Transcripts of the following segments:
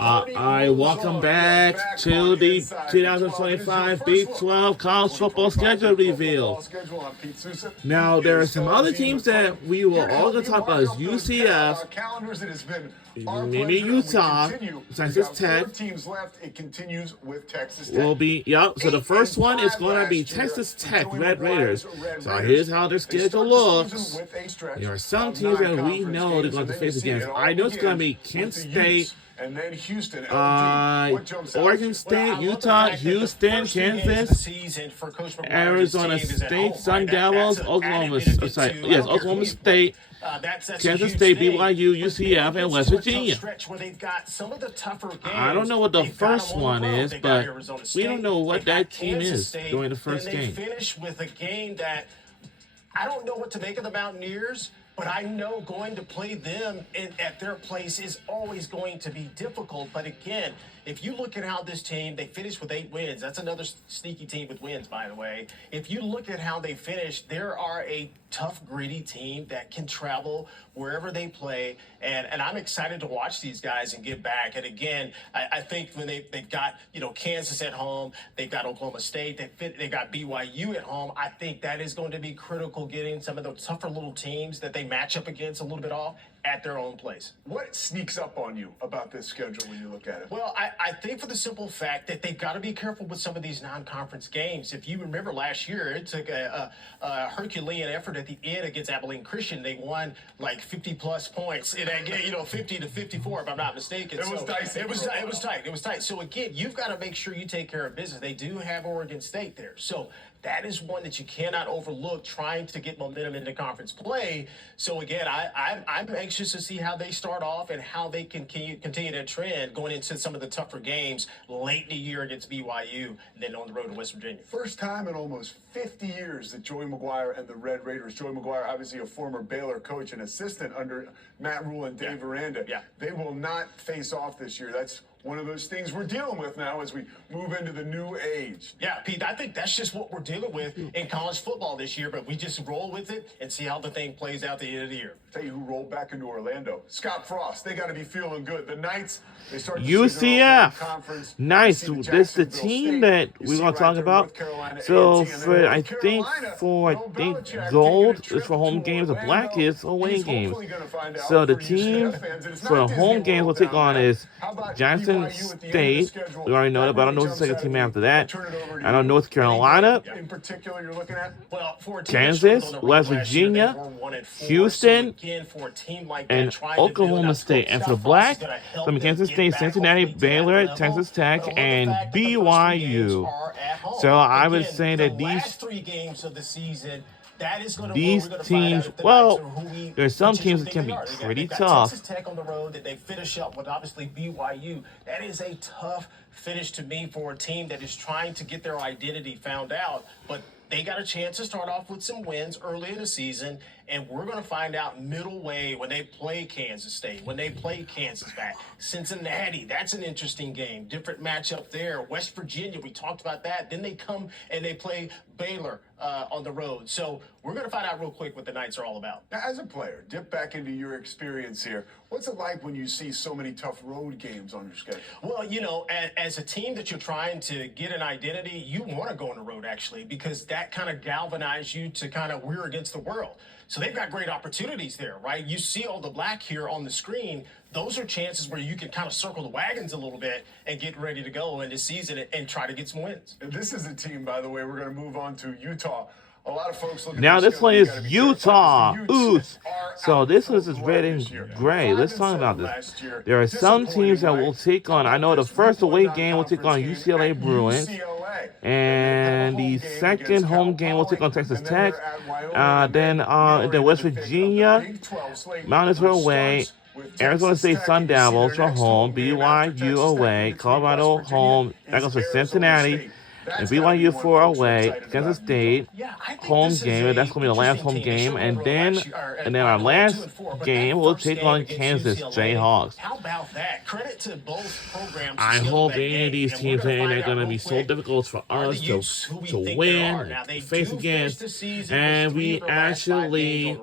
I welcome back to the 2025 Big 12 College Football Schedule Reveal. Now, there are some other teams that we will all going to talk about is UCF, maybe Utah, Texas Tech. Will be, yep. So the first one is going to be Texas Tech Red Raiders. So here's how their schedule looks. There are some teams that we know they're going to face against. I know it's going to be Kent State, and then Houston, Oregon State, Utah, Houston, Kansas, Arizona State, Sun Devils, Oklahoma State, Kansas State, BYU, UCF, and West Virginia. I don't know what the first one is, but we don't know what that team is during the first game. They finish with a game that I don't know what to make of the Mountaineers. But I know going to play them at their place is always going to be difficult. But again, if you look at how this team, they finished with 8 wins. That's another sneaky team with wins, by the way. If you look at how they finished, there are a tough, gritty team that can travel wherever they play. And I'm excited to watch these guys and get back. And again, I think when they've got, Kansas at home, they've got Oklahoma State, they got BYU at home. I think that is going to be critical, getting some of the tougher little teams that they match up against a little bit off at their own place. What sneaks up on you about this schedule when you look at it? Well, I think for the simple fact that they've got to be careful with some of these non-conference games. If you remember last year, it took a Herculean effort at the end against Abilene Christian. They won like 50-plus points in that game, 50 to 54, if I'm not mistaken. It was dicey. It was tight. So again, you've got to make sure you take care of business. They do have Oregon State there. So that is one that you cannot overlook, trying to get momentum into conference play. So again, I'm anxious to see how they start off and how they can continue that trend going into some of the tougher games late in the year against BYU and then on the road to West Virginia. First time in almost 50 years that Joey McGuire and the Red Raiders, Joey McGuire, obviously a former Baylor coach and assistant under Matt Rule and Dave Aranda, they will not face off this year. That's one of those things we're dealing with now as we move into the new age. Yeah, Pete, I think that's just what we're dealing with in college football this year, but we just roll with it and see how the thing plays out at the end of the year. Tell you who rolled back into Orlando. Scott Frost. They got to be feeling good. The Knights, they start UCF. Nice. This is the team that we're going to talk about. So I think gold is for home games, the black is away games. So the team for the home games we'll take on is Jackson State. We already know that, but I don't know what's the second team after that. I know North Carolina, Kansas, West Virginia, Houston, and Oklahoma State. And for the black, Kansas State, Cincinnati, Baylor, Texas Tech, and BYU. So I would say that these 3 games of the season, these teams, there's some teams that can be pretty tough. Texas Tech on the road that they finish up with, obviously BYU. That is a tough finish to me for a team that is trying to get their identity found out. But they got a chance to start off with some wins early in the season, and we're going to find out middle way when they play Kansas State, when they play Kansas back. Cincinnati, that's an interesting game. Different matchup there. West Virginia, we talked about that. Then they come and they play Baylor on the road. So we're going to find out real quick what the Knights are all about. Now, as a player, dip back into your experience here. What's it like when you see so many tough road games on your schedule? Well, as a team that you're trying to get an identity, you want to go on the road, actually, because that kind of galvanizes you to kind of we're against the world. So they've got great opportunities there, right? You see all the black here on the screen. Those are chances where you can kind of circle the wagons a little bit and get ready to go in this season and try to get some wins. And this is a team, by the way, we're going to move on to Utah. A lot of folks look at now this one is Utah. So this one is red and gray. Let's talk about this. There are some teams that will take on, I know the first away game will take on UCLA Bruins. And the second home game will take on Texas Tech. Then West Virginia, Mountains are away. Arizona State Sun Devils are home. BYU away. Colorado home. That goes for Cincinnati. And BYU 4 away, Kansas State, home game, and that's going to be the last home game. And then our last game, we'll take on Kansas Jayhawks. How about that? Credit to both programs. I hope any of these teams ain't going to be so difficult for us to win, and face against. And we actually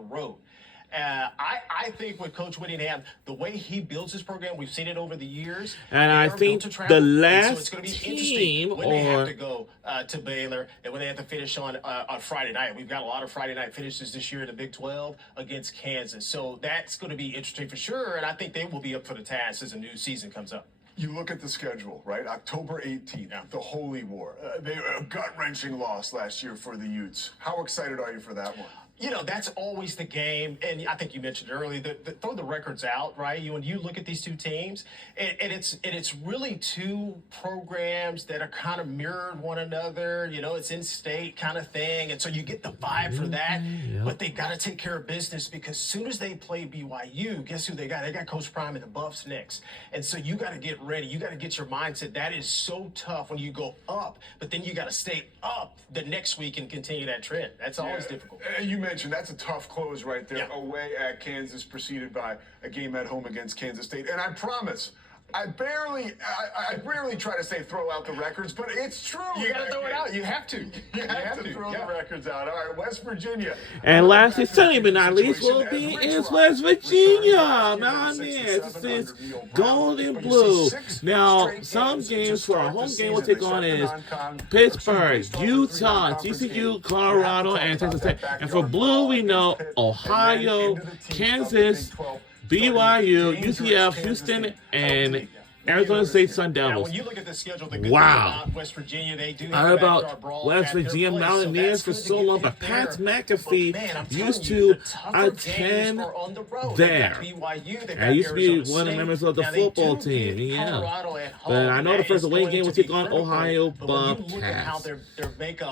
I think with Coach Whittingham, the way he builds his program, we've seen it over the years. And I think the last it's going to be team interesting when they have to go to Baylor and when they have to finish on Friday night. We've got a lot of Friday night finishes this year in the Big 12 against Kansas. So that's going to be interesting for sure. And I think they will be up for the task as a new season comes up. You look at the schedule, right? October 18th, the Holy War. A gut-wrenching loss last year for the Utes. How excited are you for that one? You know, that's always the game, and I think you mentioned earlier, throw the records out, right? When you look at these two teams, and it's really two programs that are kind of mirrored one another. You know, it's in-state kind of thing, and so you get the vibe for that. But they got to take care of business because as soon as they play BYU, guess who they got? They got Coach Prime and the Buffs next, and so you got to get ready. You got to get your mindset. That is so tough when you go up, but then you got to stay up the next week and continue that trend. That's always difficult. You mentioned that's a tough close right there. Away at Kansas, preceded by a game at home against Kansas State. And I promise, I rarely try to say throw out the records, but it's true. You got to throw it out. You have to. You have to throw the records out. All right, West Virginia. And lastly, certainly but not least, will be is West Virginia. Now, this is gold and blue. Now, some games for our home game we'll take on is Pittsburgh, Utah, TCU, Colorado, and Texas Tech. And for blue, we know Ohio, Kansas, BYU, UCF, Houston, and Arizona State Sun Devils. When you look at the schedule, the good thing about West Virginia, they do have about West Virginia Mountaineers for so long, but Pat McAfee used to attend there. I used to be one of the members of the football team. But I know the first away game will take on Ohio Bobcats.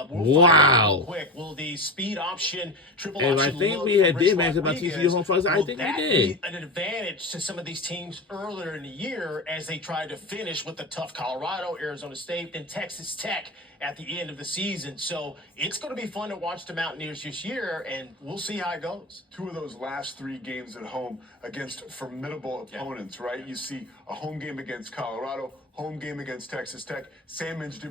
Wow. Will the speed option, triple and option, I think we did mention about TCU home fronts. I think we did. An advantage to some of these teams earlier in the year as they tried to finish with the tough Colorado, Arizona State, then Texas Tech at the end of the season. So it's going to be fun to watch the Mountaineers this year, and we'll see how it goes. Two of those last three games at home against formidable opponents, right? You see a home game against Colorado, home game against Texas Tech, sandwiched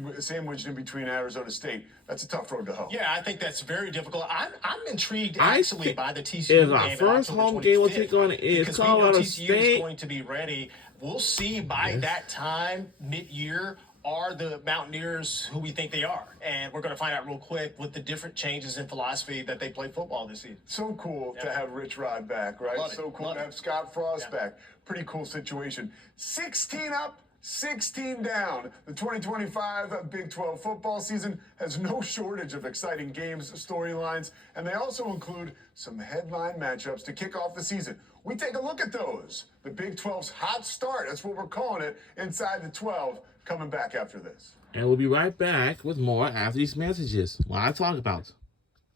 in between Arizona State. That's a tough road to hoe. Yeah, I think that's very difficult. I'm intrigued actually by the TCU game. Our first home game we'll take on is Colorado State. TCU is going to be ready. We'll see by that time, mid-year, are the Mountaineers who we think they are. And we're going to find out real quick with the different changes in philosophy that they play football this season. So cool to have Rich Rod back, right? So cool to have Scott Frost back. Pretty cool situation. 16 up, 16 down. The 2025 Big 12 football season has no shortage of exciting games, storylines, and they also include some headline matchups to kick off the season. We take a look at those. The Big 12's hot start, that's what we're calling it, inside the 12, coming back after this. And we'll be right back with more after these messages. What I talk about.